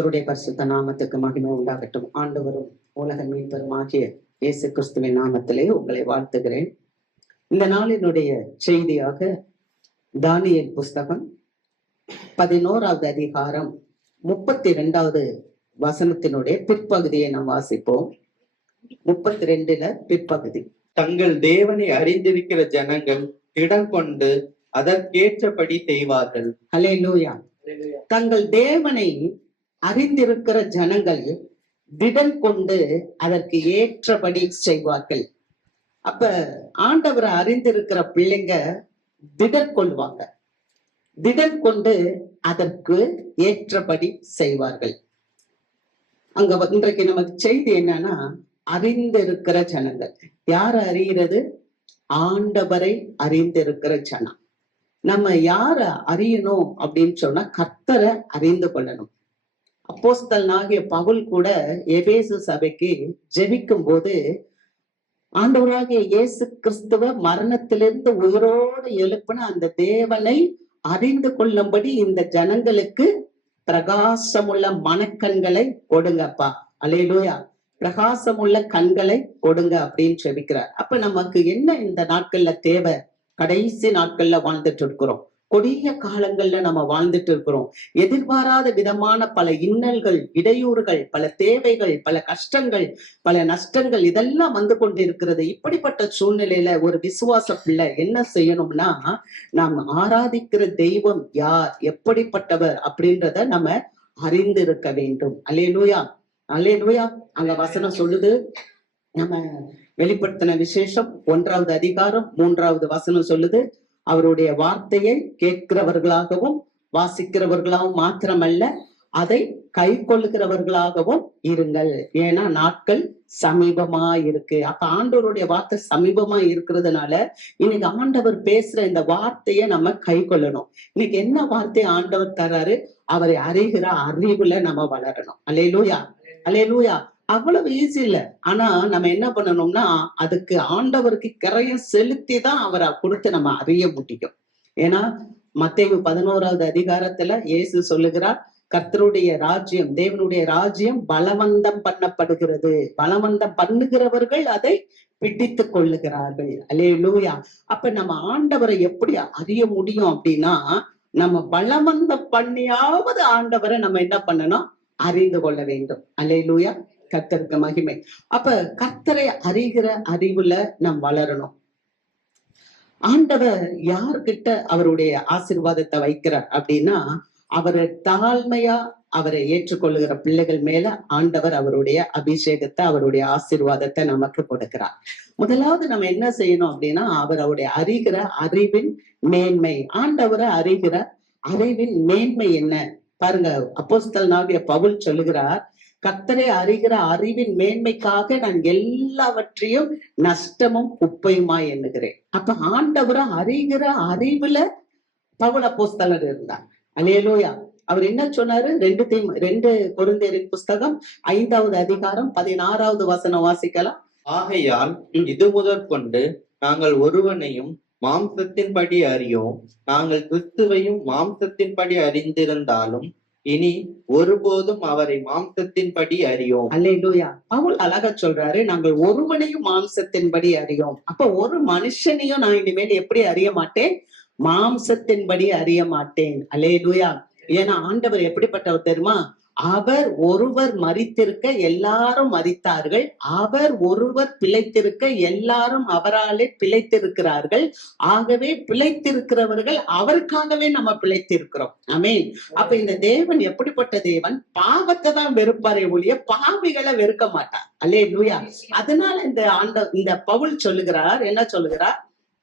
கர்த்தருடைய பரிசுத்த நாமத்துக்கு மகிமை உண்டாகட்டும். ஆண்டவரும் உலக மீட்பரும் ஆகிய இயேசு கிறிஸ்துவின் நாமத்திலே உங்களை வாழ்த்துகிறேன். இந்த நாளினுடைய செய்தியாக தானியேல் புஸ்தகம் 11வது அதிகாரம் 32வது வசனத்தினுடைய பிற்பகுதியை நாம் வாசிப்போம். 32ல பிற்பகுதி. தங்கள் தேவனை அறிந்திருக்கிற ஜனங்கள் திடம் கொண்டு அதற்கேற்றபடி செய்வார்கள். அல்லேலூயா. தங்கள் தேவனை அறிந்திருக்கிற ஜனங்கள் திடன் கொண்டு அதற்கு ஏற்றபடி செய்வார்கள். அப்ப ஆண்டவரை அறிந்திருக்கிற பிள்ளைங்க திடன் கொள்வாங்க. திடன் கொண்டு அதற்கு ஏற்றபடி செய்வார்கள். அங்க இன்றைக்கு நமக்கு செய்தி என்னன்னா, அறிந்திருக்கிற ஜனங்கள். யார அறிகிறது? ஆண்டவரை அறிந்திருக்கிற ஜனம். நம்ம யார அறியணும் அப்படின்னு சொன்னா கர்த்தரை அறிந்து கொள்ளணும். அப்போஸ்தலனாகிய பவுல் கூட எபேசு சபைக்கு ஜெபிக்கும் போது ஆண்டவராகிய இயேசு கிறிஸ்துவ மரணத்திலிருந்து உயிரோடு எழுப்பின அந்த தேவனை அறிந்து கொள்ளும்படி இந்த ஜனங்களுக்கு பிரகாசமுள்ள மனக்கண்களை கொடுங்கப்பா. அல்லேலூயா. பிரகாசமுள்ள கண்களை கொடுங்க அப்படின்னு ஜெபிக்கிறார். அப்ப நமக்கு என்ன இந்த நாட்கள்ல தேவை? கடைசி நாட்கள்ல வாழ்ந்துட்டு இருக்கிறோம். கொடிய காலங்கள்ல நம்ம வாழ்ந்துட்டு இருக்கிறோம். எதிர்பாராத விதமான பல இன்னல்கள், இடையூறுகள், பல தேவைகள், பல கஷ்டங்கள், பல நஷ்டங்கள் இதெல்லாம் வந்து கொண்டிருக்கிறது. இப்படிப்பட்ட சூழ்நிலையில ஒரு விசுவாச பிள்ளை என்ன செய்யணும்னா, நாம் ஆராதிக்கிற தெய்வம் யார், எப்படிப்பட்டவர் அப்படின்றத நம்ம அறிந்திருக்க வேண்டும். அல்லேலூயா, அல்லேலூயா. அங்க வசனம் சொல்லுது, நம்ம வெளிப்படுத்தின விசேஷம் 1வது அதிகாரம் 3வது வசனம் சொல்லுது, அவருடைய வார்த்தையை கேட்கிறவர்களாகவும் வாசிக்கிறவர்களாகவும் மாத்திரமல்ல, அதை கை கொள்ளுகிறவர்களாகவும் இருங்கள். ஏன்னா நாட்கள் சமீபமா இருக்கு. அப்ப ஆண்டவருடைய வார்த்தை சமீபமா இருக்கிறதுனால இன்னைக்கு ஆண்டவர் பேசுற இந்த வார்த்தையை நம்ம கை கொள்ளணும். இன்னைக்கு என்ன வார்த்தை ஆண்டவர் தராரு? அவரை அறிகிற அறிவுல நம்ம வளரணும். அல்லேலூயா, அல்லேலூயா. அவ்வளவு ஈஸி இல்ல. ஆனா நம்ம என்ன பண்ணணும்னா, அதுக்கு ஆண்டவருக்கு கிரயம் செலுத்தி தான் அவரை கொடுத்து நம்ம அறிய முடியும். ஏன்னா மத்தேயு 11வது அதிகாரத்துல இயேசு சொல்லுகிறார், கர்த்தருடைய ராஜ்யம், தேவனுடைய ராஜ்யம் பலவந்தம் பண்ணப்படுகிறது, பலவந்தம் பண்ணுகிறவர்கள் அதை பிடித்து கொள்ளுகிறார்கள். அல்லேலூயா. அப்ப நம்ம ஆண்டவரை எப்படி அறிய முடியும் அப்படின்னா, நம்ம பலவந்தம் பண்ணியாவது ஆண்டவரை நம்ம என்ன பண்ணணும்? அறிந்து கொள்ள வேண்டும். அல்லேலூயா. கர்த்தருக்கு மகிமை. அப்ப கர்த்தரை அறிகிற அறிவுல நாம் வளரணும். ஆண்டவர் யார்கிட்ட அவருடைய ஆசீர்வாதத்தை வைக்கிறார் அப்படின்னா, அவரை தாழ்மையா அவரை ஏற்றுக்கொள்ளுகிற பிள்ளைகள் மேல ஆண்டவர் அவருடைய அபிஷேகத்தை, அவருடைய ஆசீர்வாதத்தை நமக்கு கொடுக்கிறார். முதலாவது நம்ம என்ன செய்யணும் அப்படின்னா, அவருடைய அறிகிற அறிவின் மேன்மை. ஆண்டவரை அறிகிற அறிவின் மேன்மை என்ன பாருங்க. அப்போஸ்தலனாகிய பவுல் சொல்லுகிறார், கர்த்தரை அறிகிற அறிவின் மேன்மைக்காக நான் எல்லாவற்றையும் நஷ்டமும் குப்பையுமாய் எண்ணுகிறேன். அப்ப ஆண்டவரை அறிகிற அறிவுல பவுல் அப்போஸ்தலர் இருந்தார். அல்லேலூயா. அவர் என்ன சொன்னாரு? 2 கொரிந்தியரின் புஸ்தகம் 5வது அதிகாரம் 16வது வசனம் வாசிக்கலாம். ஆகையால் இது முதற்கொண்டு நாங்கள் ஒருவனையும் மாம்சத்தின்படி அறியோம். நாங்கள் கிறிஸ்துவையும் மாம்சத்தின்படி அறிந்திருந்தாலும் இனி ஒருபோதும் அவரை மாம்சத்தின்படி அறியோம். அல்லேலூயா. பவுல் அழகா சொல்றாரு, நாங்கள் ஒருவனையும் மாம்சத்தின்படி அறியோம். அப்ப ஒரு மனுஷனையும் நான் இனிமேல் எப்படி அறிய மாட்டேன்? மாம்சத்தின்படி அறிய மாட்டேன். அல்லேலூயா. ஏன்னா ஆண்டவர் எப்படிப்பட்டவர் தெரியுமா? அவர் ஒருவர் மரித்திருக்க எல்லாரும் மரித்தார்கள், அவர் ஒருவர் பிழைத்திருக்க எல்லாரும் அவராலே பிழைத்திருக்கிறார்கள். ஆகவே பிழைத்திருக்கிறவர்கள் அவருக்காகவே நம்ம பிழைத்திருக்கிறோம். ஆமென். அப்ப இந்த தேவன் எப்படிப்பட்ட தேவன்? பாவத்தை தான் வெறுப்பாரே ஒழிய பாவிகளை வெறுக்க மாட்டார். அல்லேலூயா. அதனால இந்த பவுல் சொல்லுகிறார், என்ன சொல்லுகிறார்?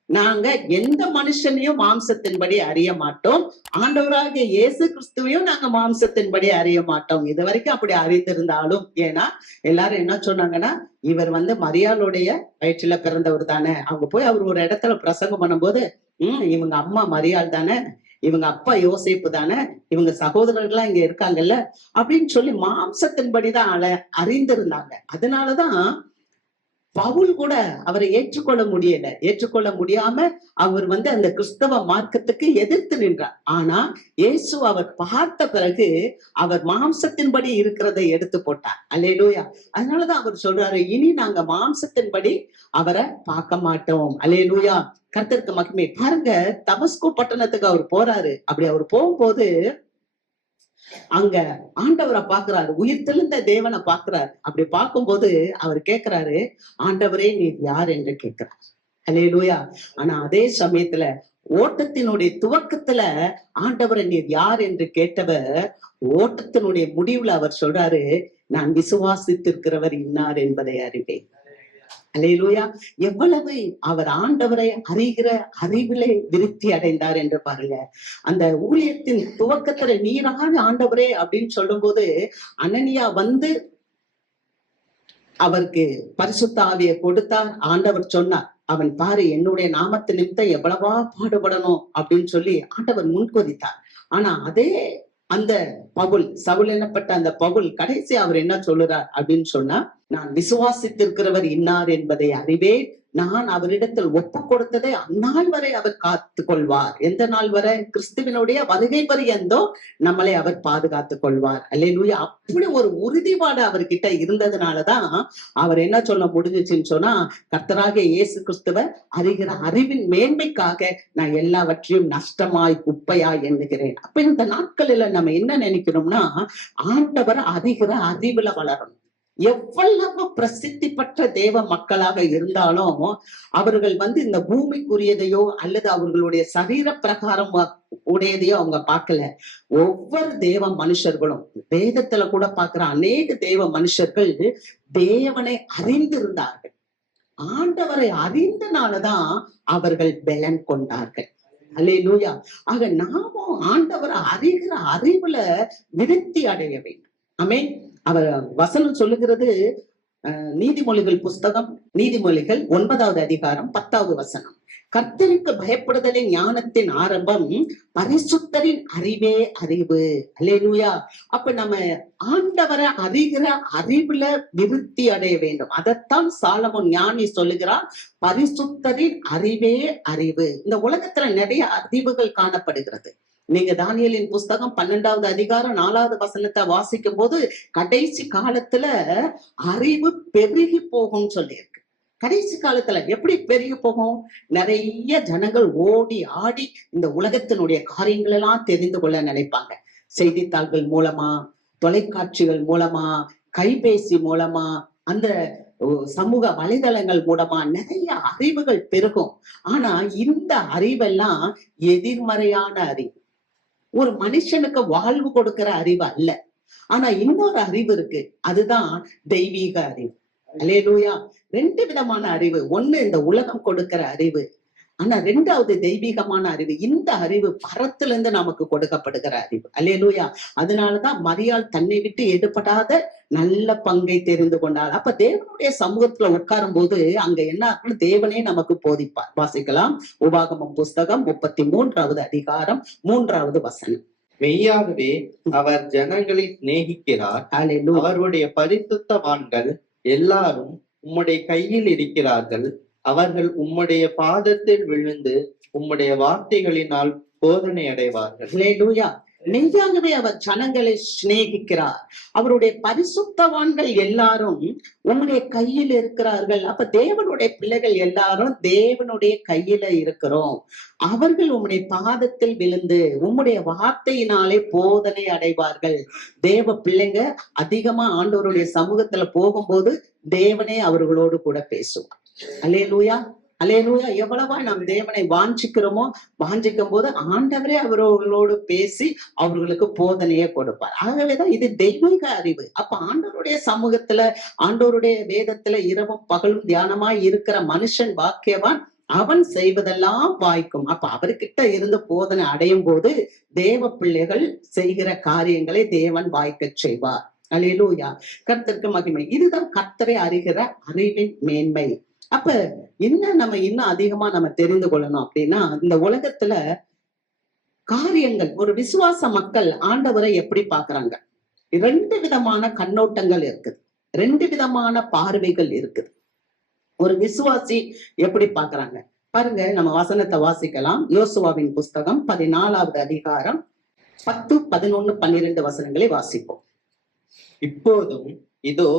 நாங்க எந்த மனுஷனையும் மாம்சத்தின்படி அறிய மாட்டோம், ஆண்டவராகிய இயேசு கிறிஸ்துவையும் நாங்க மாம்சத்தின்படி அறிய மாட்டோம். இது வரைக்கும் அப்படி அறிந்திருந்தாலும், ஏன்னா எல்லாரும் என்ன சொன்னாங்கன்னா, இவர் மரியாளுடைய வயிற்றுல பிறந்தவர் தானே. அவங்க போய் அவர் ஒரு இடத்துல பிரசங்கம் பண்ணும்போது, இவங்க அம்மா மரியாள் தானே, இவங்க அப்பா யோசேப்பு தானே, இவங்க சகோதரர்கள்லாம் இங்க இருக்காங்கல்ல அப்படின்னு சொல்லி மாம்சத்தின்படிதான் அறிந்திருந்தாங்க. அதனாலதான் பவுல் கூட அவரை ஏற்றுக்கொள்ள முடியல. ஏற்றுக்கொள்ள முடியாம அவர் அந்த கிறிஸ்தவ மார்க்கத்துக்கு எதிர்த்து நின்றார். ஆனா இயேசு அவர் பார்த்த பிறகு அவர் மாம்சத்தின்படி இருக்கிறதை எடுத்து போட்டார். அல்லேலூயா. அதனாலதான் அவர் சொல்றாரு, இனி நாங்க மாம்சத்தின்படி அவரை பார்க்க மாட்டோம். அல்லேலூயா. கர்த்தருக்கு மகிமை. பாருங்க, தமஸ்கு பட்டணத்துக்கு அவர் போறாரு. அப்படி அவர் போகும்போது அங்க ஆண்டவரை பாக்குறாரு, உயிர் தெளிந்த தேவனை பாக்குறாரு. அப்படி பார்க்கும்போது அவர் கேட்கிறாரு, ஆண்டவரே நீர் யார் என்று கேட்கிறார். அல்லேலூயா. ஆனா அதே சமயத்துல ஓட்டத்தினுடைய துவக்கத்துல ஆண்டவரை நீர் யார் என்று கேட்டவர், ஓட்டத்தினுடைய முடிவுல அவர் சொல்றாரு, நான் விசுவாசித்திருக்கிறவர் இன்னார் என்பதை அறிவேன். அல்லேலூயா. எவ்வளவு அவர் ஆண்டவரை அறிகிற அறிவிலே விருத்தி அடைந்தார் என்று பாருங்க. அந்த ஊழியத்தின் துவக்கத்துல நீராக ஆண்டவரே அப்படின்னு சொல்லும் போது அனனியா அவருக்கு பரிசுத்த ஆவியை கொடுத்தார். ஆண்டவர் சொன்னார், அவன் பாரு என்னுடைய நாமத்து நிமித்தம் எவ்வளவா பாடுபடணும் அப்படின்னு சொல்லி ஆண்டவர் முன்கொதித்தார். ஆனா அதே அந்த சவுல் என்னப்பட்ட அந்த பவுல் கடைசி அவர் என்ன சொல்லுறார் அப்படின்னு சொன்னா, நான் விசுவாசித்திருக்கிறவர் இன்னார் என்பதை அறிவேன், நான் அவரிடத்தில் ஒப்பு கொடுத்ததை அந்நாள் வரை அவர் காத்து கொள்வார். எந்த நாள் வரை? கிறிஸ்துவனுடைய வருகை பரியந்தோ நம்மளை அவர் பாதுகாத்துக் கொள்வார். அல்லேலூயா. அப்படி ஒரு உறுதிப்பாடு அவர்கிட்ட இருந்ததுனாலதான் அவர் என்ன சொல்ல முடிஞ்சுச்சுன்னு சொன்னா, கர்த்தராகிய இயேசு கிறிஸ்துவ அறிகிற அறிவின் மேன்மைக்காக நான் எல்லாவற்றையும் நஷ்டமாய் குப்பையாய் எண்ணுகிறேன். அப்ப இந்த நாட்களில நம்ம என்ன நினைக்கணும்னா, ஆண்டவர் அறிகிற அறிவுல வளரணும். எவ்வளவு பிரசித்தி பெற்ற தேவ மக்களாக இருந்தாலும் அவர்கள் இந்த பூமிக்குரியதையோ அல்லது அவர்களுடைய சரீர பிரகாரம் உடையதையோ அவங்க பார்க்கல. ஒவ்வொரு தேவ மனுஷர்களும் வேதத்துல கூட பார்க்கிற அநேக தேவ மனுஷர்கள் தேவனை அறிந்திருந்தார்கள். ஆண்டவரை அறிந்தனாலதான் அவர்கள் பலன் கொண்டார்கள். அல்லேலூயா. ஆக நாமும் ஆண்டவரை அறிகிற அறிவுல விருத்தி அடைய வேண்டும். ஆமென். அவர் வசனம் சொல்லுகிறது, நீதிமொழிகள் புஸ்தகம், நீதிமொழிகள் 9வது அதிகாரம் 10வது வசனம். கர்த்தருக்கு பயப்படுதலின் ஞானத்தின் ஆரம்பம் பரிசுத்தரின் அறிவே அறிவு. அல்லேலூயா. அப்ப நம்ம ஆண்டவரை அறிகிற அறிவுல விருத்தி அடைய வேண்டும். அதைத்தான் சாலமோன் ஞானி சொல்லுகிறார், பரிசுத்தரின் அறிவே அறிவு. இந்த உலகத்துல நிறைய அறிவுகள் காணப்படுகிறது. நீங்க தானியேலின் புஸ்தகம் 12வது அதிகாரம் 4வது வசனத்தை வாசிக்கும் போது கடைசி காலத்துல அறிவு பெருகி போகும் சொல்லியிருக்கு. கடைசி காலத்துல எப்படி பெருகி போகும்? நிறைய ஜனங்கள் ஓடி ஆடி இந்த உலகத்தினுடைய காரியங்கள் எல்லாம் தெரிந்து கொள்ள நினைப்பாங்க. செய்தித்தாள்கள் மூலமா, தொலைக்காட்சிகள் மூலமா, கைபேசி மூலமா, அந்த சமூக வலைதளங்கள் மூலமா நிறைய அறிவுகள் பெருகும். ஆனா இந்த அறிவெல்லாம் எதிர்மறையான அறிவு, ஒரு மனுஷனுக்கு வாழ்வு கொடுக்கிற அறிவு அல்ல. ஆனா இன்னொரு அறிவு இருக்கு, அதுதான் தெய்வீக அறிவு. அல்லேலூயா. 2 விதமான அறிவு. ஒண்ணு இந்த உலகம் கொடுக்கிற அறிவு, ஆனா 2வது தெய்வீகமான அறிவு. இந்த அறிவு பரத்துல இருந்து நமக்கு கொடுக்கப்படுகிற அறிவு. அல்லேலூயா. அதனாலதான் மரியாள் தன்னை விட்டு எடுபடாத நல்ல பங்கை தெரிந்து கொண்டாள். அப்ப தேவனுடைய சமூகத்துல உட்காரும் போது அங்க என்ன தேவனே நமக்கு போதிப்பார். வாசிக்கலாம். உபாகமம் புஸ்தகம் 33வது அதிகாரம் 3வது வசனம். மெய்யாகவே அவர் ஜனங்களை சிநேகிக்கிறார், அவருடைய பரிசுத்தவான்கள் எல்லாரும் உம்முடைய கையில் இருக்கிறார்கள், அவர்கள் உம்முடைய பாதத்தில் விழுந்து உம்முடைய வார்த்தைகளினால் போதனை அடைவார்கள். அல்லேலூயா. மெய்யாகவே அவர் ஜனங்களை சிநேகிக்கிறார், அவருடைய பரிசுத்தவான்கள் எல்லாரும் உம்முடைய கையில் இருக்கிறார்கள். அப்ப தேவனுடைய பிள்ளைகள் எல்லாரும் தேவனுடைய கையில இருக்கிறோம். அவர்கள் உம்முடைய பாதத்தில் விழுந்து உம்முடைய வார்த்தையினாலே போதனை அடைவார்கள். தேவ பிள்ளைங்க அதிகமா ஆண்டவருடைய சமூகத்துல போகும்போது தேவனே அவர்களோடு கூட பேசுவார். அல்லேலூயா. அல்லேலூயா. எவ்வளவா நாம் தேவனை வாஞ்சிக்கிறோமோ, வாஞ்சிக்கும் போது ஆண்டவரே அவர்களோடு பேசி அவர்களுக்கு போதனையை கொடுப்பார். ஆகவேதான் இது தெய்வீக அறிவு. அப்ப ஆண்டவருடைய சமூகத்துல, ஆண்டவருடைய வேதத்துல இரவும் பகலும் தியானமாய் இருக்கிற மனுஷன் பாக்கியவான், அவன் செய்வதெல்லாம் வாய்க்கும். அப்ப அவர்கிட்ட இருந்து போதனை அடையும் போது தேவ பிள்ளைகள் செய்கிற காரியங்களை தேவன் வாய்க்க செய்வார். அல்லேலூயா. கர்த்தருக்கு மகிமை. இதுதான் கர்த்தரை அறிகிற அறிவின் மேன்மை. அப்ப நம்ம இன்னும் அதிகமா நம்ம தெரிந்து கொள்ளணும் அப்படின்னா, இந்த உலகத்துல காரியங்கள், ஒரு விசுவாச மக்கள் ஆண்டவரை எப்படி பாக்குறாங்க? 2 விதமான கண்ணோட்டங்கள் இருக்குது, 2 விதமான பார்வைகள் இருக்குது. ஒரு விசுவாசி எப்படி பாக்குறாங்க பாருங்க. நம்ம வசனத்தை வாசிக்கலாம். யோசுவாவின் புஸ்தகம் 14வது அதிகாரம் 10, 11, 12 வசனங்களை வாசிப்போம். இப்போதும் இதோ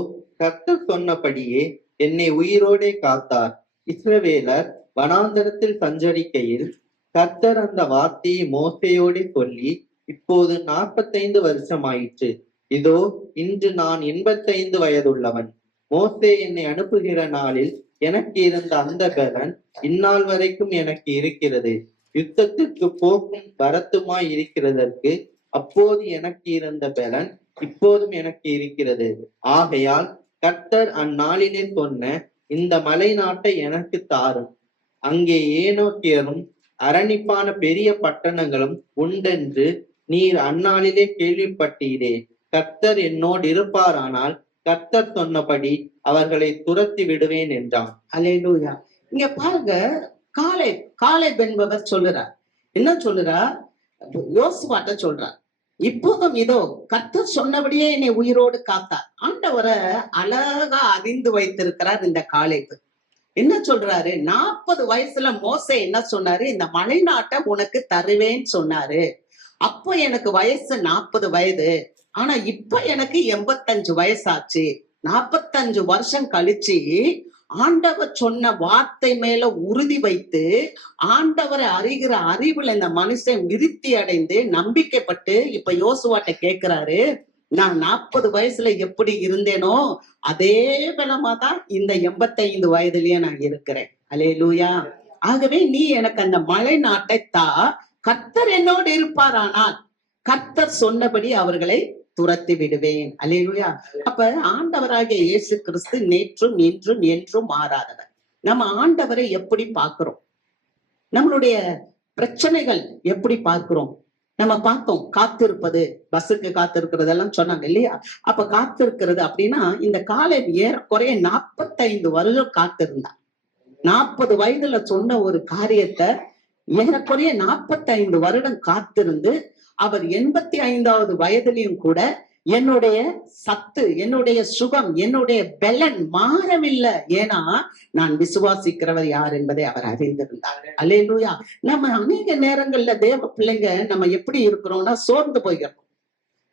கர்த்தர் சொன்னபடியே என்னை உயிரோடே காத்தார். இஸ்ரவேலர் வனாந்தரத்தில் சஞ்சரிக்கையில் கர்த்தர் அந்த வார்த்தையை மோசேயோடே சொல்லி இப்போது 45 வருஷமாயிற்று. இதோ இன்று நான் 85 வயதுள்ளவன். மோசே என்னை அனுப்புகிற நாளில் எனக்கு இருந்த அந்த பலன் இந்நாள் வரைக்கும் எனக்கு இருக்கிறது. யுத்தத்திற்கு போக்கும் வரத்துமாய் இருக்கிறதற்கு அப்போது எனக்கு இருந்த பலன் இப்போதும் எனக்கு இருக்கிறது. ஆகையால் கர்த்தர் அந்நாளிலே சொன்ன இந்த மலை நாட்டை எனக்கு தாரும். அங்கே ஏனோக்கியரும் அரணிப்பான பெரிய பட்டணங்களும் உண்டென்று நீர் அந்நாளிலே கேள்விப்பட்டீரே. கர்த்தர் என்னோடு இருப்பாரானால் கர்த்தர் சொன்னபடி அவர்களை துரத்தி விடுவேன் என்றான். அல்லேலூயா. இங்க பாருங்க, காலேப் என்பவர் சொல்லுறார். என்ன சொல்லுறார்? யோசுவாட்ட சொல்றார், இப்போதும் இதோ கர்த்தர் சொன்னபடியே என்னை உயிரோடு காத்தார். ஆண்டவரை அழகா அறிந்து வைத்திருக்கிறார் இந்த காலேப். என்ன சொல்றாரு? 40 வயசுல மோசே என்ன சொன்னாரு? இந்த மலை நாட்டை உனக்கு தருவேன்னு சொன்னாரு. அப்போ எனக்கு வயசு 40 வயது. ஆனா இப்ப எனக்கு 85 வயசாச்சு. 45 வருஷம் கழிச்சு ஆண்டவர் சொன்ன வார்த்தை மேல உறுதி வைத்து ஆண்டவரை அறிகிற அறிவுல இந்த மனுஷன் விருத்தி அடைந்து நம்பிக்கைப்பட்டு இப்ப யோசுவாட்ட கேட்கிறாரு, நான் 40 வயசுல எப்படி இருந்தேனோ அதே பலமாதான் இந்த 85 வயதுலயே நான் இருக்கிறேன். அல்லேலூயா. ஆகவே நீ எனக்கு அந்த மலை நாட்டை தா, கர்த்தர் என்னோடு இருப்பாரானால் கர்த்தர் சொன்னபடி அவர்களை துரத்தி விடுவேன். அல்லேலூயா. அப்ப ஆண்டவராகிய இயேசு கிறிஸ்து நேற்றும் இன்றும் என்றும் மாறாதவர். நம்ம ஆண்டவரை எப்படி பார்க்கிறோம்? நம்மளுடைய பிரச்சனைகள் எப்படி பார்க்கிறோம்? நம்ம பார்த்தோம், காத்திருப்பது, பஸ்ஸுக்கு காத்திருக்கிறதெல்லாம் சொன்னாங்க இல்லையா? அப்ப காத்திருக்கிறது அப்படின்னா இந்த காலை ஏறக்குறைய 45 வருடம் காத்திருந்தார். 40 வயதுல சொன்ன ஒரு காரியத்தை ஏறக்குறைய 45 வருடம் காத்திருந்து அவர் 85வது வயதிலையும் கூட என்னுடைய சத்து, என்னுடைய சுகம், என்னுடைய பலன் மாறவில்லை. ஏன்னா நான் விசுவாசிக்கிறவர் யார் என்பதை அவர் அறிந்திருந்தார். அல்லேலூயா. நம்ம அநேக நேரங்கள்ல தேவ பிள்ளைங்க நம்ம எப்படி இருக்கிறோம்னா சோர்ந்து போய்கிறோம்.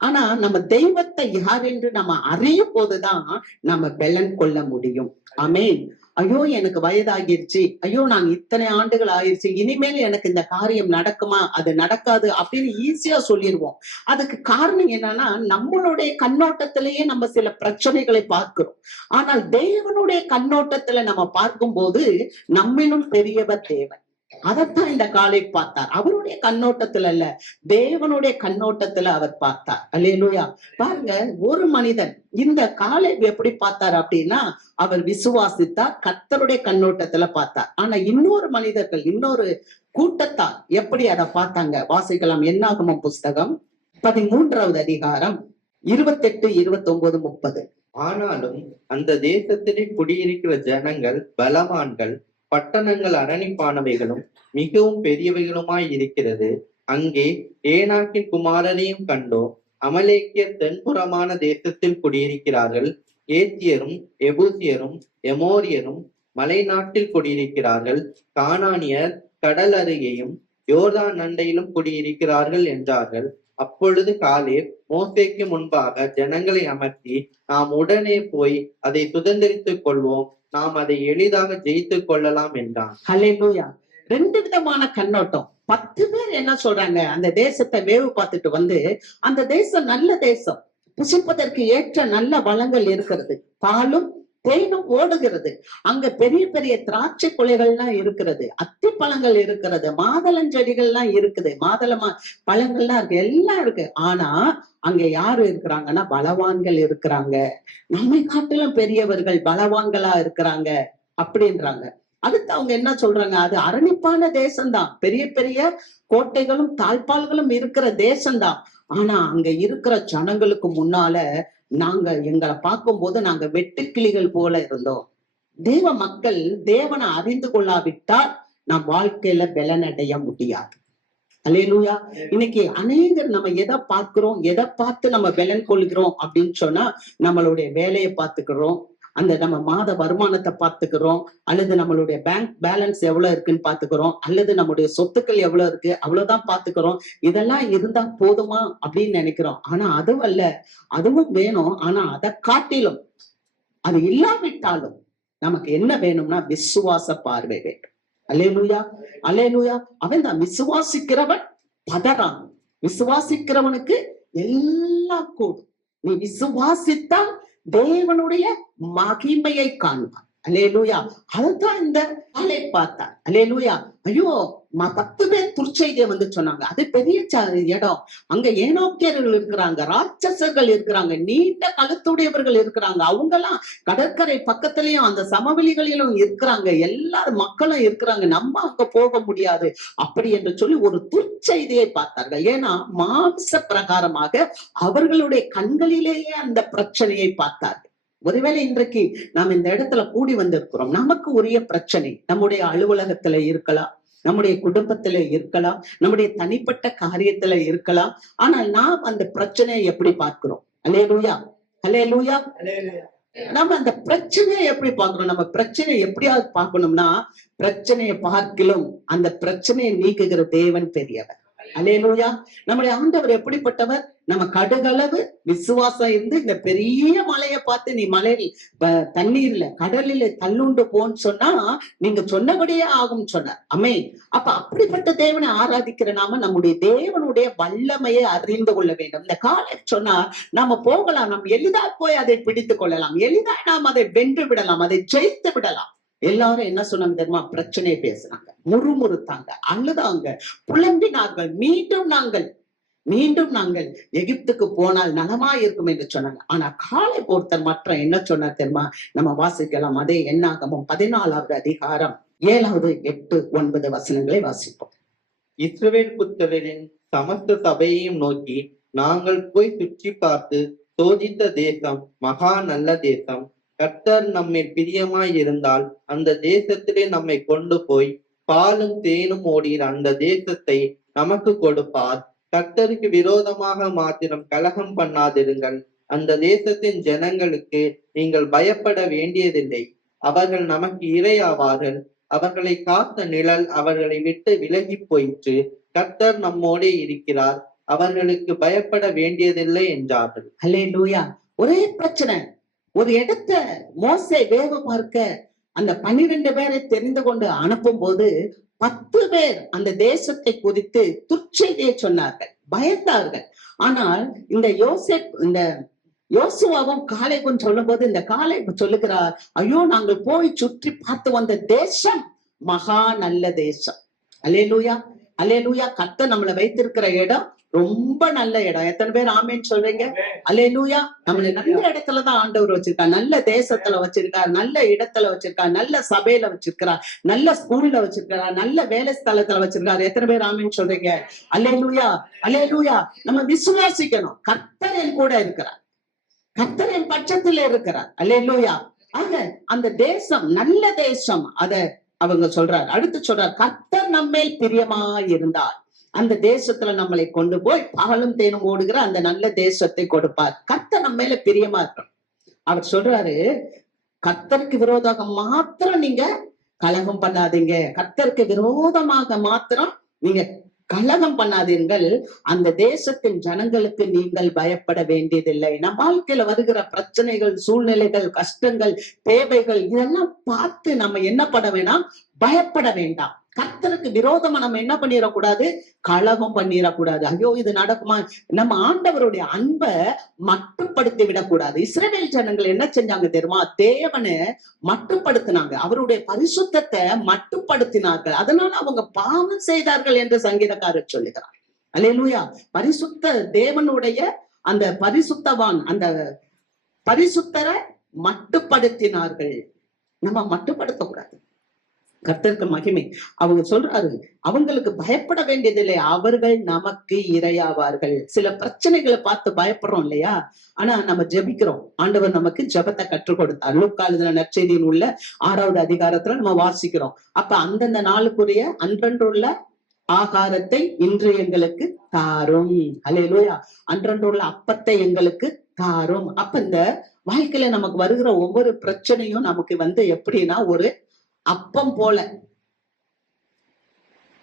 ஆனா நம்ம தெய்வத்தை யார் என்று நம்ம அறியும் போதுதான் நம்ம பலன் கொள்ள முடியும். ஆமென். ஐயோ எனக்கு வயதாகிருச்சு, ஐயோ நான் இத்தனை ஆண்டுகள் ஆயிடுச்சு, இனிமேல் எனக்கு இந்த காரியம் நடக்குமா? அது நடக்காது அப்படின்னு ஈஸியா சொல்லிடுவோம். அதுக்கு காரணம் என்னன்னா நம்மளுடைய கண்ணோட்டத்திலேயே நம்ம சில பிரச்சனைகளை பார்க்கிறோம். ஆனால் தேவனுடைய கண்ணோட்டத்துல நம்ம பார்க்கும்போது நம்மிலும் பெரியவர் தேவன். அதைத்தான் இந்த காலை பார்த்தார். அவருடைய கண்ணோட்டத்துல அல்ல, தேவனுடைய கண்ணோட்டத்துல அவர் பார்த்தார். அல்லேலூயா. பாருங்க, ஒரு மனிதன் இந்த காலை எப்படி பார்த்தார் அப்படின்னா அவர் விசுவாசித்தார், கர்த்தருடைய கண்ணோட்டத்துல பார்த்தார். ஆனா இன்னொரு மனிதர்கள், இன்னொரு கூட்டத்தார் எப்படி அதை பார்த்தாங்க? வாசிக்கலாம். என்னாகமம் புஸ்தகம் 13வது அதிகாரம் 28, 29, 30. ஆனாலும் அந்த தேசத்திலே குடியிருக்கிற ஜனங்கள் பலவான்கள், பட்டணங்கள் அரணிப்பானவைகளும் மிகவும் பெரியவைகளுமாய் இருக்கிறது. அங்கே ஏனாக்கின் குமாரனையும் கண்டோம். அமலேக்கியர் தென்புறமான தேசத்தில் குடியிருக்கிறார்கள். ஏத்தியரும் எபூசியரும் எமோரியரும் மலை நாட்டில் குடியிருக்கிறார்கள். கானானியர் கடல் அருகேயும் யோர்தான் அண்டையிலும் குடியிருக்கிறார்கள் என்றார்கள். அப்பொழுது காலேப் மோசேக்கு முன்பாக ஜனங்களை அமர்த்தி, நாம் உடனே போய் அதை சுதந்திரித்துக் கொள்வோம், நாம் அதை எளிதாக ஜெயித்துக் கொள்ளலாம் என்றான். ஹல்லேலூயா. 2 விதமான கண்ணோட்டம். 10 பேர் என்ன சொல்றாங்க? அந்த தேசத்தை வேவு பார்த்துட்டு வந்து, அந்த தேசம் நல்ல தேசம், புசிப்பதற்கு ஏற்ற நல்ல வளங்கள் இருக்கிறது, பாலும் தேனும் ஓடுகிறது, அங்க பெரிய பெரிய திராட்சை கொலைகள்லாம் இருக்கிறது, அத்தி பழங்கள் இருக்கிறது, மாதளஞ்செடிகள்லாம் இருக்குது, பழங்கள்லாம் இருக்கு, எல்லாம் இருக்கு. ஆனா அங்க யாரு இருக்கிறாங்கன்னா பலவான்கள் இருக்கிறாங்க, நம்மை காட்டிலும் பெரியவர்கள் பலவான்களா இருக்கிறாங்க அப்படின்றாங்க. அடுத்து அவங்க என்ன சொல்றாங்க? அது அரணிப்பான தேசம்தான், பெரிய பெரிய கோட்டைகளும் தாழ்பால்களும் இருக்கிற தேசம்தான். ஆனா அங்க இருக்கிற ஜனங்களுக்கு முன்னால எங்களை பார்க்கும் போது நாங்க வெட்டுக்கிளிகள் போல இருந்தோம். தேவ மக்கள் தேவனை அறிந்து கொள்ளாவிட்டால் நம் வாழ்க்கையில பலனடைய முடியாது. அல்லேலூயா. இன்னைக்கு அநேகர் நம்ம எதை பார்க்கிறோம், எதை பார்த்து நம்ம பலன் கொள்கிறோம் அப்படின்னு சொன்னா நம்மளுடைய வேலையை பார்த்துக்கிறோம், அந்த நம்ம மாத வருமானத்தை பார்த்துக்கிறோம், அல்லது நம்மளுடைய பேங்க் பேலன்ஸ் எவ்வளவு இருக்குன்னு பாத்துக்கிறோம், அல்லது நம்முடைய சொத்துக்கள் எவ்வளவு இருக்கு அவ்வளவுதான் பாத்துக்கிறோம். இதெல்லாம் இருந்தா போதுமா அப்படின்னு நினைக்கிறோம். ஆனா அதுவல்ல, அதுவும் வேணும். ஆனா அதை காட்டிலும், அது இல்லாவிட்டாலும் நமக்கு என்ன வேணும்னா விசுவாச பார்வை வேண்டும். அல்லேலூயா, அல்லேலூயா. அவன் தான் விசுவாசிக்கிறவன் பதறான். விசுவாசிக்கிறவனுக்கு எல்லாம் கூடும். நீ விசுவாசித்தால் தேவனுடைய மகிமையை காண்பான். அல்லேலூயா. அதுதான் இந்த ஆளை பார்த்தார். அல்லேலூயா. ஐயோ, 10 பேர் துர்ச்செய்தியை வந்து சொன்னாங்க. அது பெரிய இடம். அங்க ஏனோக்கியர்கள் இருக்கிறாங்க, ராட்சசர்கள் இருக்கிறாங்க, நீண்ட கழுத்துடையவர்கள் இருக்கிறாங்க. அவங்க எல்லாம் கடற்கரை பக்கத்திலயும் அந்த சமவெளிகளிலும் இருக்கிறாங்க. எல்லாரும் மக்களும் இருக்கிறாங்க. நம்ம அங்க போக முடியாது அப்படி என்று சொல்லி ஒரு துர்ச்செய்தியை பார்த்தார்கள். ஏன்னா மாம்ச பிரகாரமாக அவர்களுடைய கண்களிலேயே அந்த பிரச்சனையை பார்த்தார்கள். ஒருவேளை இன்றைக்கு நாம் இந்த இடத்துல கூடி வந்திருக்கிறோம், நமக்கு உரிய பிரச்சனை நம்முடைய அலுவலகத்துல இருக்கலாம், நம்முடைய குடும்பத்துல இருக்கலாம், நம்முடைய தனிப்பட்ட காரியத்துல இருக்கலாம். ஆனால் நாம் அந்த பிரச்சனையை எப்படி பார்க்கிறோம்? அல்லேலூயா, அல்லேலூயா. நம்ம அந்த பிரச்சனையை எப்படி பார்க்கிறோம்? நம்ம பிரச்சனையை எப்படியாவது பார்க்கணும்னா, பிரச்சனையை பார்க்கிலும் அந்த பிரச்சனையை நீக்குகிற தேவன் பெரியவர். அல்லேலூயா. நம்முடைய ஆண்டவர் எப்படிப்பட்டவர்? நம்ம கடுகளவு விசுவாசம் இருந்து இந்த பெரிய மலையை பார்த்து நீ மலையில் தண்ணீர்ல கடலில தள்ளுண்டு போன்னு சொன்னா நீங்க சொன்னபடியே ஆகும் சொன்னார். ஆமென். அப்ப அப்படிப்பட்ட தேவனை ஆராதிக்கிற நாம நம்முடைய தேவனுடைய வல்லமையை அறிந்து கொள்ள வேண்டும். இந்த காலை சொன்னா நாம போகலாம், நம்ம எளிதா போய் அதை பிடித்துக் கொள்ளலாம், எளிதா நாம் அதை வென்று விடலாம், அதை ஜெயித்து விடலாம். எல்லாரும் என்ன சொன்னாங்க தெரியுமா? பிரச்சனையை பேசினாங்க, முறுமுறுத்தாங்க, அழுதாங்க, புலம்பினார்கள். மீண்டும் நாங்கள் எகிப்துக்கு போனால் நலமா இருக்கும் என்று சொன்னாங்க. ஆனா காலை பொறுத்தர் மற்ற என்ன சொன்னார் தெரியுமா? நம்ம வாசிக்கலாம். அதே என்னாகமும் 14வது அதிகாரம் 7, 8, 9 வசனங்களை வாசிப்போம். இஸ்ரவேல் புத்திரரின் சமஸ்த சபையையும் நோக்கி, நாங்கள் போய் சுற்றி பார்த்து சோதித்த தேசம் மகா நல்ல தேசம். கர்த்தர் நம்மில் பிரியமாய் இருந்தால் அந்த தேசத்திலே நம்மை கொண்டு போய் பாலும் தேனும் ஓடுகிற அந்த தேசத்தை நமக்கு கொடுப்பார். கர்த்தருக்கு விரோதமாக மாத்திரம் கலகம் பண்ணாதிருங்கள். அந்த தேசத்தின் ஜனங்களுக்கு நீங்கள் பயப்பட வேண்டியதில்லை. அவர்கள் நமக்கு இரையாவார்கள். அவர்களை காத்த நிழல் அவர்களை விட்டு விலகி போயிற்று. கர்த்தர் நம்மோடே இருக்கிறார். அவர்களுக்கு பயப்பட வேண்டியதில்லை என்றார்கள். அல்லேலூயா. ஒரே பிரச்சனை. ஒரு இடத்த மோசே வேவ பார்க்க அந்த 12 பேரை தெரிந்து கொண்டு அனுப்பும் போது 10 பேர் அந்த தேசத்தை குறித்து துர்ச்செய்தியை சொன்னார்கள், பயந்தார்கள். ஆனால் இந்த யோசுவாவும் காலேபும் சொல்லும் போது இந்த காலேபு சொல்லுகிறார், ஐயோ, நாங்கள் போய் சுற்றி பார்த்து வந்த தேசம் மகா நல்ல தேசம். அல்லேலூயா, அல்லேலூயா. கர்த்தர் நம்மளை வைத்திருக்கிற இடம் ரொம்ப நல்ல இடம். எத்தனை பேர் ஆமேன்னு சொல்றீங்க? அல்லேலூயா. நம்மள நல்ல இடத்துலதான் ஆண்டவர் வச்சிருக்கார், நல்ல தேசத்துல வச்சிருக்கார், நல்ல இடத்துல வச்சிருக்கார், நல்ல சபையில வச்சிருக்கிறார், நல்ல ஸ்கூல்ல வச்சிருக்கிறார், நல்ல வேலை ஸ்தலத்துல வச்சிருக்காரு. எத்தனை பேர் ஆமேன்னு சொல்றீங்க? அல்லேலூயா, அல்லேலூயா. நம்ம விசுவாசிக்கணும். கர்த்தர் என் கூட இருக்கிறார், கர்த்தர் என் பட்சத்துல இருக்கிறார். அல்லேலூயா. ஆக அந்த தேசம் நல்ல தேசம். அத அவங்க சொல்றார். அடுத்து சொல்றார், கர்த்தர் நம்மேல் பிரியமாய் இருந்தார் அந்த தேசத்துல நம்மளை கொண்டு போய் பாலும் தேனும் ஓடுகிற அந்த நல்ல தேசத்தை கொடுப்பார். கர்த்தர் நம்ம மேல பிரியமா இருக்கணும். அவர் சொல்றாரு, கர்த்தருக்கு விரோதமாக மாத்திரம் நீங்க கலகம் பண்ணாதீங்க, கர்த்தருக்கு விரோதமாக மாத்திரம் நீங்க கலகம் பண்ணாதீர்கள். அந்த தேசத்தின் ஜனங்களுக்கு நீங்கள் பயப்பட வேண்டியதில்லை. நம் வாழ்க்கையில வருகிற பிரச்சனைகள், சூழ்நிலைகள், கஷ்டங்கள், தேவைகள் இதெல்லாம் பார்த்து நம்ம என்ன பண்ண வேண்டாம்? பயப்பட வேண்டாம். கர்த்தருக்கு விரோதமா நம்ம என்ன பண்ணிடக்கூடாது? கலகம் பண்ணிடக்கூடாது. ஐயோ, இது நடக்குமா? நம்ம ஆண்டவருடைய அன்பை மட்டுப்படுத்தி விடக்கூடாது. இஸ்ரவேல் ஜனங்கள் என்ன செஞ்சாங்க தெரியுமா? தேவனை மட்டுப்படுத்தினாங்க, அவருடைய பரிசுத்தத்தை மட்டுப்படுத்தினார்கள். அதனால அவங்க பாவம் செய்தார்கள் என்று சங்கீதக்காரர் சொல்லுகிறார். அல்லேலூயா. பரிசுத்த தேவனுடைய அந்த பரிசுத்தவான், அந்த பரிசுத்தரை மட்டுப்படுத்தினார்கள். நம்ம மட்டுப்படுத்தக்கூடாது. கர்த்தருக்கு மகிமை. அவங்க சொல்றாரு, அவங்களுக்கு பயப்பட வேண்டியதில்லை, அவர்கள் நமக்கு இரையாவார்கள். சில பிரச்சனைகளை பார்த்து பயப்படுறோம் இல்லையா? ஆனா நம்ம ஜெபிக்கிறோம். ஆண்டவர் நமக்கு ஜெபத்தை கற்றுக் கொடுத்தார். லூக்கா எழுதின நற்செய்தியின் உள்ள 6வது அதிகாரத்துல நம்ம வாசிக்கிறோம். அப்ப அந்தந்த நாளுக்குரிய அன்றன்றுள்ள ஆகாரத்தை இன்று எங்களுக்கு தாரும். அல்லேலூயா. அன்றன்றுள்ள அப்பத்தை எங்களுக்கு தாரும். அப்ப இந்த வாழ்க்கையில நமக்கு வருகிற ஒவ்வொரு பிரச்சனையும் நமக்கு எப்படின்னா ஒரு அப்பம் போல.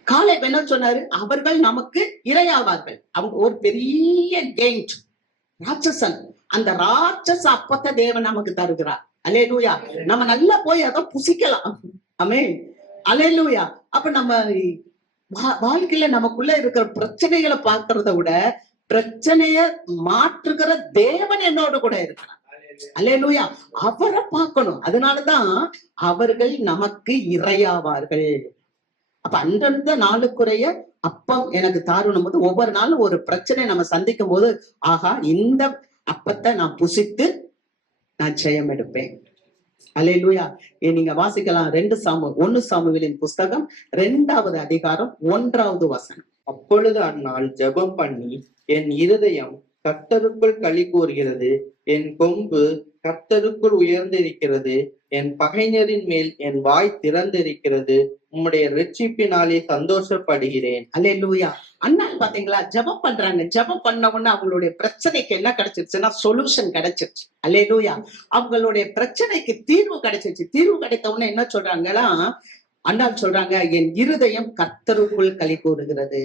காலேப் என்ன சொன்னாரு? அவர்கள் நமக்கு இரையாவார்கள். அவங்க ஒரு பெரிய கெயிண்ட் ராட்சசன். அந்த ராட்சச அப்பத்தை தேவன் நமக்கு தருகிறார். அல்லேலூயா. நம்ம நல்லா போய் அதை புசிக்கலாம். ஆமென். அல்லேலூயா. அப்ப நம்ம வாழ்க்கையில நமக்குள்ள இருக்கிற பிரச்சனைகளை பார்க்கறத விட பிரச்சனைய மாற்றுகிற தேவன் என்னோட கூட இருக்கிறார். அல்லேலூயா. அவரை பார்க்கணும். அதனாலதான் அவர்கள் நமக்கு இரையாவார்கள். அப்ப அந்தந்த நாளுக்குரிய அப்பம் எனக்கு தாருணும் போது ஒவ்வொரு நாளும் ஒரு பிரச்சனை நம்ம சந்திக்கும் போது, ஆகா, இந்த அப்பத்தை நான் புசித்து நான் ஜெயம் எடுப்பேன். அல்லேலூயா. நீங்க வாசிக்கலாம் 1 சாமுவேலின் புஸ்தகம் 2வது அதிகாரம் 1வது வசனம். அப்பொழுது அந்நாள் ஜெபம் பண்ணி, என் இருதயம் கர்த்தருக்குள் களி கூறுகிறது, என் கொம்பு கர்த்தருக்குள் உயர்ந்திருக்கிறது, என் பகைஞரின் மேல் என் வாய் திறந்திருக்கிறது, உம்முடைய இரட்சிப்பினாலே சந்தோஷப்படுகிறேன். அல்லேலூயா. அண்ணால் பாத்தீங்களா, ஜெபம் பண்றாங்க. ஜெபம் பண்ண உடனே அவங்களுடைய பிரச்சனைக்கு என்ன கிடைச்சிருச்சுன்னா சொல்யூஷன் கிடைச்சிருச்சு. அல்லேலூயா. அவங்களுடைய பிரச்சனைக்கு தீர்வு கிடைச்சிருச்சு. தீர்வு கிடைத்த உடனே என்ன சொல்றாங்கன்னா, அண்ணால் சொல்றாங்க, என் இருதயம் கர்த்தருக்குள் களி கூறுகிறது.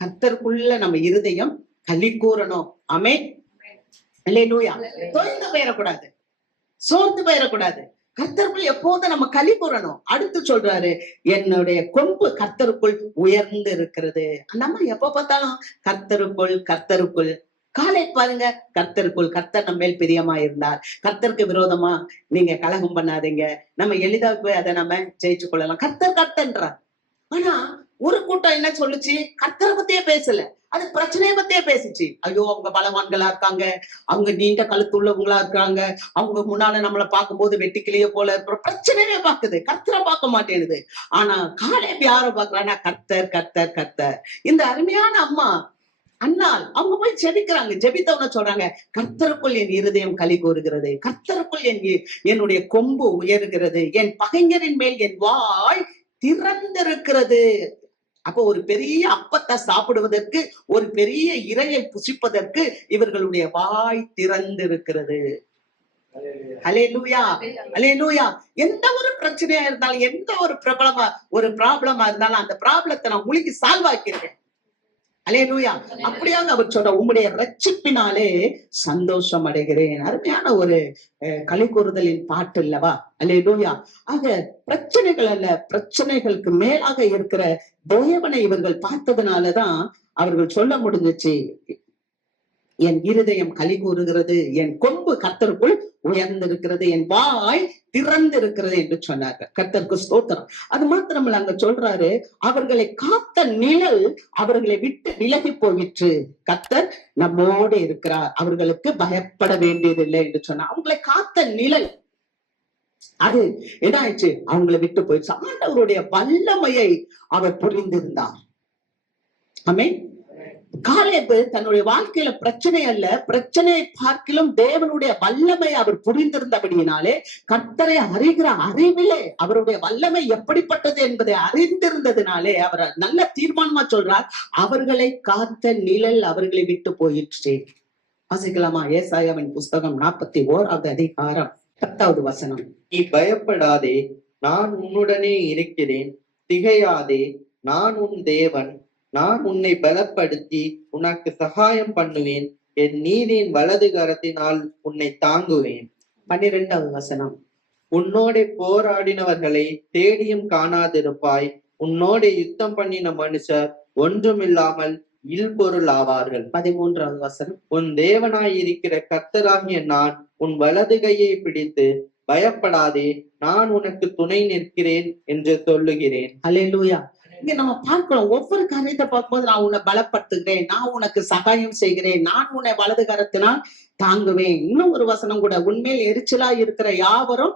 கர்த்தருக்குள்ள நம்ம இருதயம் களி கூறணும். ஆமென். அல்லேலூயா. தொய்ந்து போயிடக்கூடாது, சோர்ந்து போயிடக்கூடாது. கர்த்தருக்குள் எப்போதும் நம்ம களி கூறணும். அடுத்து சொல்றாரு, என்னுடைய கொம்பு கர்த்தருக்குள் உயர்ந்து இருக்கிறது. நம்ம எப்ப பார்த்தாலும் கர்த்தருக்குள் கர்த்தருக்குள். காலேப் பாருங்க, கர்த்தருக்குள், கர்த்தர் நம்ம மேல் பிரியமா இருந்தார். கர்த்தருக்கு விரோதமா நீங்க கலகம் பண்ணாதீங்க, நம்ம எளிதா போய் அதை நம்ம ஜெயிச்சு கொள்ளலாம். கர்த்தர் கர்த்தன்றார். ஆனா ஒரு கூட்டம் என்ன சொல்லுச்சு? கர்த்தரை பத்தியே பேசல, அது பிரச்சனையை பத்தியே பேசிச்சு. ஐயோ, அவங்க பலவான்களா இருக்காங்க, அவங்க நீண்ட கழுத்து உள்ளவங்களா இருக்காங்க, அவங்க முன்னால நம்மளை பார்க்கும்போது வெட்டிக்கிளிய போல இருக்கிற பிரச்சனையே பாக்குது, கர்த்தரை பார்க்க மாட்டேங்குது. ஆனா காலேப் யார பாக்குறான்னா, கர்த்தர் கர்த்தர் கர்த்தர். இந்த அருமையான அம்மா அண்ணால் அவங்க போய் ஜெபிக்கிறாங்க. ஜெபித்தவன சொல்றாங்க, கர்த்தருக்குள் என் இருதயம் களி கூறுகிறது, கர்த்தருக்குள் என்னுடைய கொம்பு உயர்கிறது, என் பகைஞரின் மேல் என் வாய் திறந்திருக்கிறது. அப்போ ஒரு பெரிய அப்பத்தை சாப்பிடுவதற்கு, ஒரு பெரிய இரையை புசிப்பதற்கு இவர்களுடைய வாய் திறந்திருக்கிறது. அல்லேலூயா. அல்லேலூயா. எந்த ஒரு பிரச்சனையா இருந்தாலும், எந்த ஒரு ப்ராப்ளமா இருந்தாலும், அந்த ப்ராப்ளத்தை நான் முழுகி சால்வ் ஆக்கிருக்கேன். அல்லேலூயா. அப்படியாக அவர் சொல்ற, உம்முடைய ரட்சிப்பினாலே சந்தோஷம் அடைகிறேன். அருமையான ஒரு களி கூறுதலின் பாட்டு அல்லவா? அல்லேலூயா. ஆக பிரச்சனைகள் அல்ல, பிரச்சனைகளுக்கு மேலாக இருக்கிற தேவனை இவர்கள் பார்த்ததுனாலதான் அவர்கள் சொல்ல முடிஞ்சிச்சு, என் இருதயம் களி கூறுகிறது, என் கொம்பு கர்த்தருக்குள் உயர்ந்திருக்கிறது, என் வாய் திறந்திருக்கிறது என்று சொன்னார்கள். கர்த்தருக்கு ஸ்தோத்திரம். அது மாத்திரமல்ல, அங்க சொல்றாரு, அவர்களை காத்த நிழல் அவர்களை விட்டு விலகி போயிற்று, கர்த்தர் நம்மோடு இருக்கிறார், அவர்களுக்கு பயப்பட வேண்டியதில்லை என்று சொன்னார். அவங்களை காத்த நிழல் அது என்ன ஆயிடுச்சு? அவங்களை விட்டு போயிடுச்சு. ஆண்டவருடைய வல்லமையை அவர் புரிந்திருந்தார். ஆமென். காலேப் தன்னுடைய வாழ்க்கையில பிரச்சனை அல்ல, பிரச்சனையை பார்க்கிலும் தேவனுடைய வல்லமை அவர் புரிந்திருந்தபடியினாலே, கர்த்தரை அறிகிற அறிவிலே அவருடைய வல்லமை எப்படிப்பட்டது என்பதை அறிந்திருந்ததினாலே அவர் நல்ல தீர்மானமா சொல்றார், அவர்களை காத்த நிழல் அவர்களை விட்டு போயிற்று. வாசிக்கலாமா? ஏசாயாவின் புஸ்தகம் 41வது அதிகாரம் 10வது வசனம். நீ பயப்படாதே, நான் உன்னுடனே இருக்கிறேன், திகையாதே, நான் உன் தேவன், நான் உன்னை பலப்படுத்தி உனக்கு சகாயம் பண்ணுவேன், என் நீதியின் வலது கரத்தினால் உன்னை தாங்குவேன். 12வது வசனம். உன்னோட போராடினவர்களை தேடியும் காணாதிருப்பாய், உன்னோட யுத்தம் பண்ணின மனுஷர் ஒன்றுமில்லாமல் இல்பொருள் ஆவார்கள். 13வது வசனம். உன் தேவனாயிருக்கிற கர்த்தராகிய நான் உன் வலது கையை பிடித்து பயப்படாதே, நான் உனக்கு துணை நிற்கிறேன் என்று சொல்லுகிறேன். அல்லேலூயா. இங்க நம்ம பார்க்கிறோம், ஒவ்வொரு காரியத்தை பார்க்கும்போது, நான் உன்னை பலப்படுத்துகிறேன், நான் உனக்கு சகாயம் செய்கிறேன், நான் உன்னை வலது கரத்தினால் தாங்குவேன். இன்னும் ஒரு வசனம் கூட, உன்மேல் எரிச்சலா இருக்கிற யாவரும்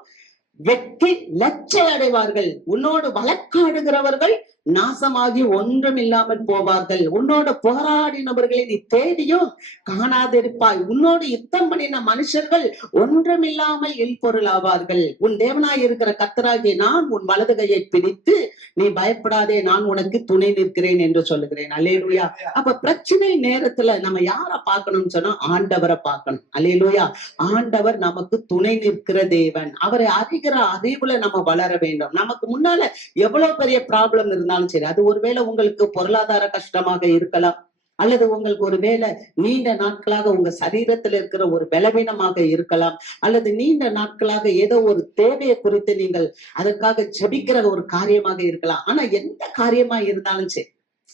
வெற்றி லட்சை அடைவார்கள், உன்னோடு வழக்காடுகிறவர்கள் நாசமாகி ஒன்றும் இல்லாமல் போவார்கள். உன்னோட போராடினவர்களை நீ தேடியும் காணாதிருப்பாய். உன்னோடு யுத்தம் பண்ணின மனுஷர்கள் ஒன்றுமில்லாமல் இல்பொருள் ஆவார்கள். உன் தேவனாய் இருக்கிற கர்த்தராகிய நான் உன் வலது கையை பிடித்து நீ பயப்படாதே, நான் உனக்கு துணை நிற்கிறேன் என்று சொல்லுகிறேன். அல்லேலூயா. அப்ப பிரச்சனை நேரத்துல நம்ம யார பார்க்கணும்னு சொன்னா ஆண்டவரை பார்க்கணும். அல்லேலூயா. ஆண்டவர் நமக்கு துணை நிற்கிற தேவன். அவரை அறிகிற அறிவுல நம்ம வளர வேண்டும். நமக்கு முன்னால எவ்வளவு பெரிய ப்ராப்ளம் இருந்தாலும் சரி, அது ஒருவேளை உங்களுக்கு பொருளாதார கஷ்டமாக இருக்கலாம், அல்லது உங்களுக்கு ஒரு வேலை நீண்ட நாட்களாக உங்க சரீரத்துல இருக்கிற ஒரு பலவீனமாக இருக்கலாம், அல்லது நீண்ட நாட்களாக ஏதோ ஒரு தேவையை குறித்து நீங்கள் அதற்காக ஜெபிக்கிற ஒரு காரியமாக இருக்கலாம். ஆனா எந்த காரியமா இருந்தாலும் சரி,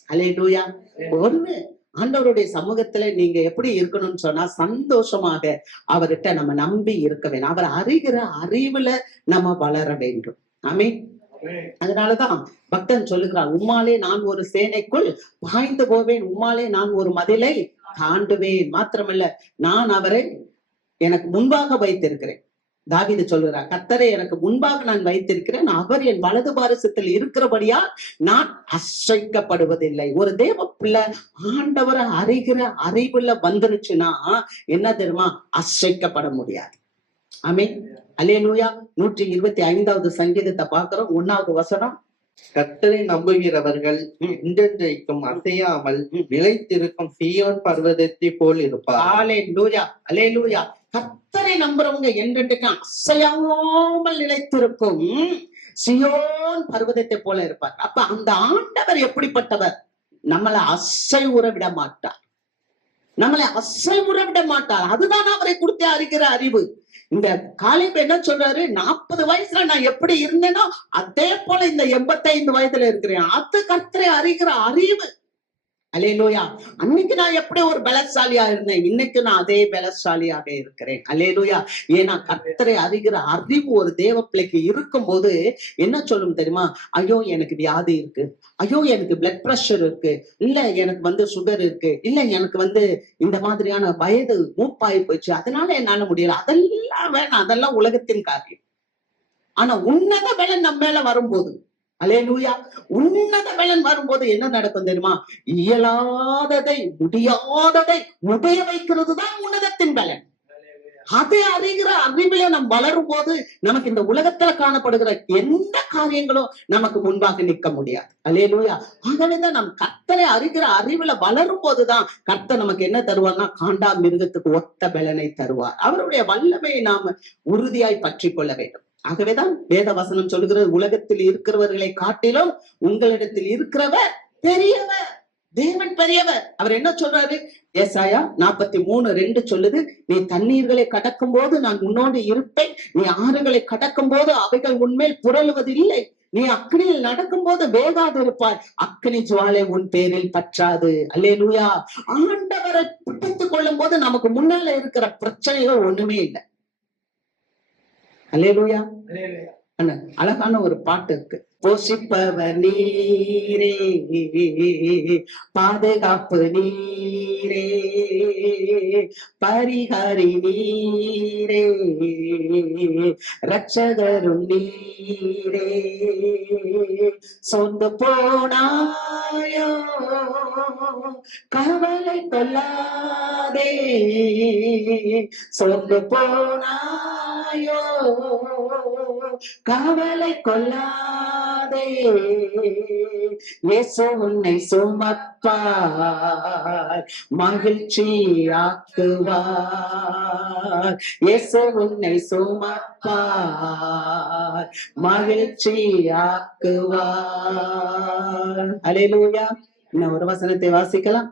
அல்லேலூயா, ஒண்ணு ஆண்டவருடைய சமூகத்துல நீங்க எப்படி இருக்கணும்னு சொன்னா சந்தோஷமாக அவர்கிட்ட நம்ம நம்பி இருக்க வேண்டும். அவர் அறிகிற அறிவுல நம்ம வளர வேண்டும். ஆமென். அதனாலதான் பக்தன் சொல்லுகிறான், உம்மாலே நான் ஒரு சேனைக்குள் பாய்ந்து போவேன், உம்மாலே நான் ஒரு மதிலை தாண்டுவேன். மாத்திரமல்ல, நான் அவரை எனக்கு முன்பாக வைத்திருக்கிறேன். தாவீது சொல்லுகிறார், கர்த்தரை எனக்கு முன்பாக நான் வைத்திருக்கிறேன், அவர் என் வலது பாரசத்தில் இருக்கிறபடியால் நான் அசைக்கப்படுவதில்லை. ஒரு தேவ பிள்ளை ஆண்டவரை அறிகிற அறிவுல வந்துருச்சுன்னா என்ன தெரியுமா, அசைக்கப்பட முடியாது. ஆமென். அல்லேலூயா. 125வது சங்கீதத்தை பார்க்கிறோம், 1வது வசனம். கர்த்தரை நம்புகிறவர்கள் என்றென்றைக்கும் அசையாமல் நிலைத்திருக்கும் சீயோன் பர்வதத்தை போல் இருப்பார். அல்லேலூயா, அல்லேலூயா. கர்த்தரை நம்புறவங்க என்றென்றைக்கும் அசையாமல் நிலைத்திருக்கும் சீயோன் பர்வதத்தை போல இருப்பார். அப்ப அந்த ஆண்டவர் எப்படிப்பட்டவர்? நம்மளை அசைவுற விட மாட்டார். நம்மளை அசைவுற விட மாட்டார். அதுதான் அவரை குறித்து அறிகிற அறிவு. இந்த காலேப் என்ன சொல்றாரு, 40 வயசுல நான் எப்படி இருந்தேனோ அதே போல இந்த 85 வயதுல இருக்கிறேன். அது கர்த்தரை அறிகிற அறிவு. அல்லேலூயா. அன்னைக்கு நான் எப்படி ஒரு பலசாலியா இருந்தேன், இன்னைக்கு நான் அதே பலசாலியாக இருக்கிறேன். அல்லேலூயா. ஏன்னா கர்த்தரை அறிகிற அறிவு ஒரு தேவ பிள்ளைக்கு இருக்கும் போது என்ன சொல்லும் தெரியுமா, ஐயோ எனக்கு வியாதி இருக்கு, ஐயோ எனக்கு பிளட் பிரஷர் இருக்கு, இல்ல எனக்கு சுகர் இருக்கு, இல்ல எனக்கு இந்த மாதிரியான வயது மூப்பாயி போச்சு, அதனால என்னால முடியல. அதெல்லாம் வேணாம், அதெல்லாம் உலகத்தின் காரியம். ஆனா உன்னத பலன் நம்ம மேல வரும்போது, அல்லேலூயா, உன்னத பலன் வரும்போது என்ன நடக்கும் தெரியுமா, இயலாததை முடியாததை முடிய வைக்கிறது தான் உன்னதத்தின் பலன். அதை அறிகிற அறிவில நம்ம வளரும் போது நமக்கு இந்த உலகத்துல காணப்படுகிற எந்த காரியங்களும் நமக்கு முன்பாக நிற்க முடியாது. அல்லேலூயா. ஆகவேதான் நம் கர்த்தரை அறிகிற அறிவுல வளரும் போதுதான் கர்த்தர் நமக்கு என்ன தருவார்னா, காண்டா மிருகத்துக்கு ஒத்த பலனை தருவார். அவருடைய வல்லமையை நாம உறுதியாய் பற்றி கொள்ள வேண்டும். ஆகவேதான் வேத வசனம் சொல்லுகிறது, உலகத்தில் இருக்கிறவர்களை காட்டிலும் உங்களிடத்தில் இருக்கிறவர் பெரியவர். தேவன் பெரியவர். அவர் என்ன சொல்றாரு, ஏசாயா 43:2 சொல்லுது, நீ தண்ணீர்களை கடக்கும் போது நான் உன்னோடு இருப்பேன், நீ ஆறுகளை கடக்கும் போது அவைகள் உன்மேல் புரளுவதில்லை, நீ அக்னியில் நடக்கும் போது வேகாது இருப்பாய், அக்னி ஜுவாலை உன் பேரில் பற்றாது. அல்லேலூயா. ஆண்டவரை பிடித்துக் கொள்ளும் போது நமக்கு முன்னால இருக்கிற பிரச்சனைகள் ஒண்ணுமே இல்லை. அல்லேலூயா. அழகான ஒரு பாட்டு இருக்கு, போஷிப்பவர் நீரே, பாதுகாப்பு நீரே, பரிகாரி நீரே, ரட்சகரும் நீரே, சொந்து போனாயோ கவலை கொள்ளாதே, சொந்து போனாயோ கவலை கொள்ளாதே, இயேசு உன்னை சுமப்பார், மகிழ்ச்சி ஆக்குவார், இயேசு உன்னை சுமப்பார், மகிழ்ச்சி ஆக்குவார். அல்லேலூயா. இன்னும் ஒரு வசனத்தை வாசிக்கலாம்.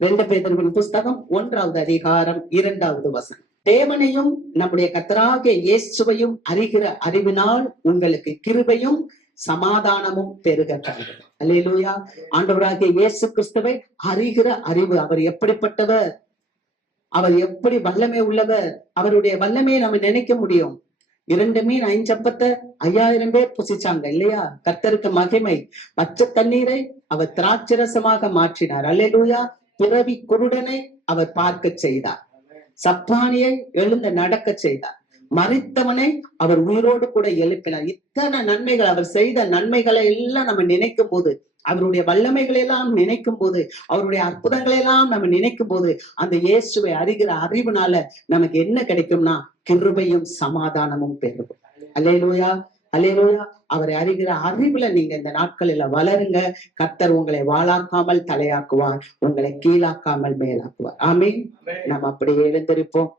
2 பேதுருவின் புஸ்தகம் 1வது அதிகாரம் 2வது வசனம். தேவனையும் நம்முடைய கர்த்தராகிய இயேசுவையும் அறிகிற அறிவினால் உங்களுக்கு கிருபையும் சமாதானமும் பெருக கடவுது. அல்லேலூயா. ஆண்டவராகிய இயேசு கிறிஸ்துவை அறிகிற அறிவு. அவர் எப்படிப்பட்டவர், அவர் எப்படி வல்லமை உள்ளவர், அவருடைய வல்லமையை நம்ம நினைக்க முடியும். 2 மீன் 5 அப்பத்தை 5000 பேர் புசிச்சாங்க இல்லையா? கர்த்தருக்கு மகிமை. பச்சை தண்ணீரை அவர் திராட்சரசமாக மாற்றினார். அல்லேலூயா. பிறவி குருடனை அவர் பார்க்க செய்தார், சப்பானியை எழுந்து நடக்க செய்தார், மரித்தவனை அவர் உயிரோடு கூட எழுப்பினார். இத்தனை நன்மைகள், அவர் செய்த நன்மைகளை எல்லாம் நம்ம நினைக்கும் போது, அவருடைய வல்லமைகளை எல்லாம் நினைக்கும் போது, அவருடைய அற்புதங்களை எல்லாம் நம்ம நினைக்கும் போது, அந்த இயேசுவை அறிகிற அறிவுனால நமக்கு என்ன கிடைக்கும்னா கிருபையும் சமாதானமும் பெருகும். அல்லேலூயா, அல்லேலூயா. அவரை அறிகிற அறிவுல நீங்க இந்த நாட்களில வளருங்க. கர்த்தர் உங்களை வாளாக்காமல் தலையாக்குவார், உங்களை கீழாக்காமல் மேலாக்குவார். ஆமீன். நம்ம அப்படியே எழுந்திருப்போம்.